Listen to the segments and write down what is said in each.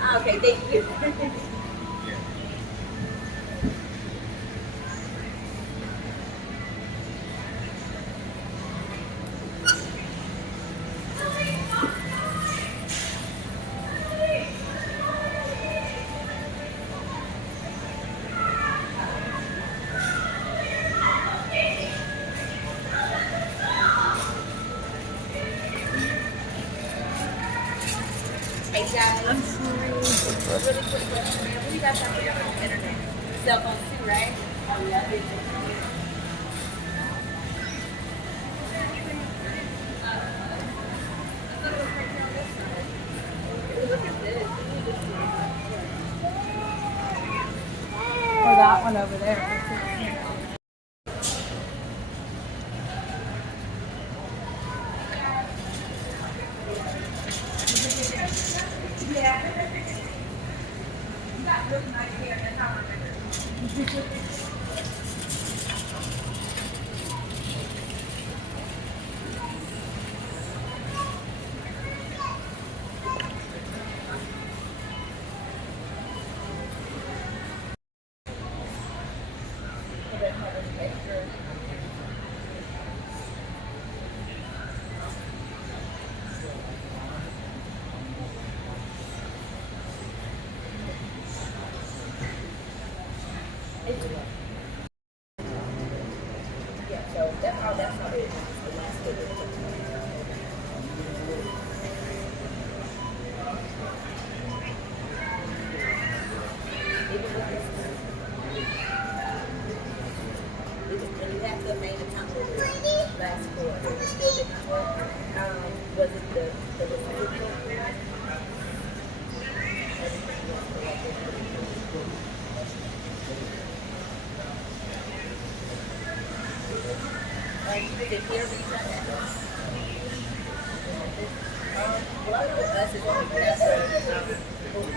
Ah, okay, thank you. Hey guys, I'm sorry. really quick question, man. What do you guys have for your home internet? Cell phones too, right? I love it. Look at this. Or that one over there. Yeah, so that's all it is. The last thing. When you have the main account for the last quarter, it still didn't work. Was it the reciprocal? Did it hear me? Well, I know us is only the last quarter was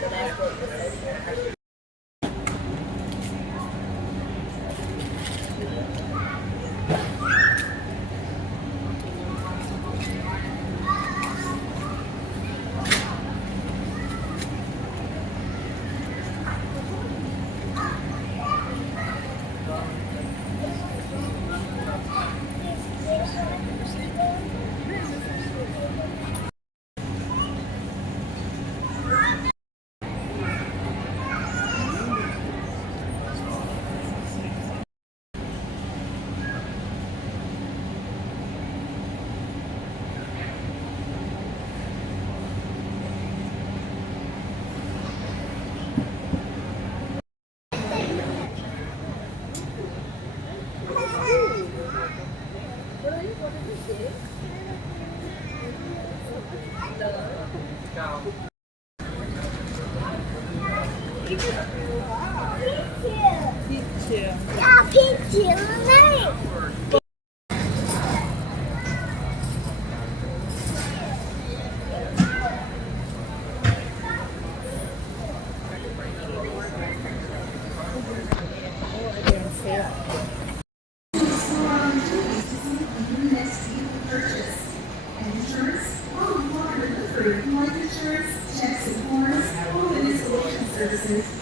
34.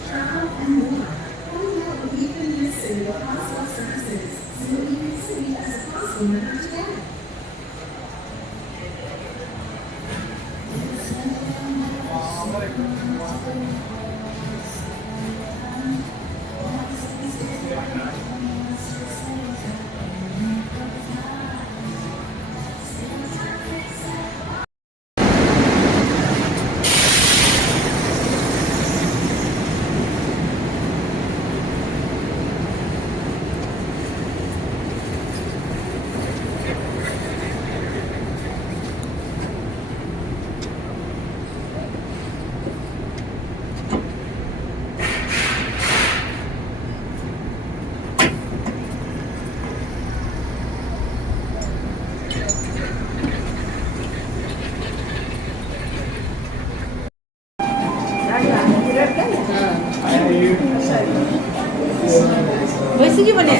Sige ba niya?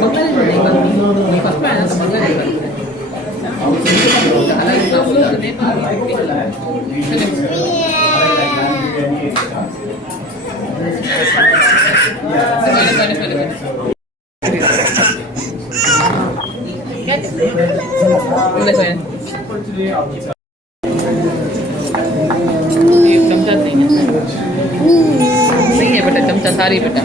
Maglalaro na ibang may pasma na sa maglalaro. देखो ये चमचा नहीं है बेटा, चमचा सारी बेटा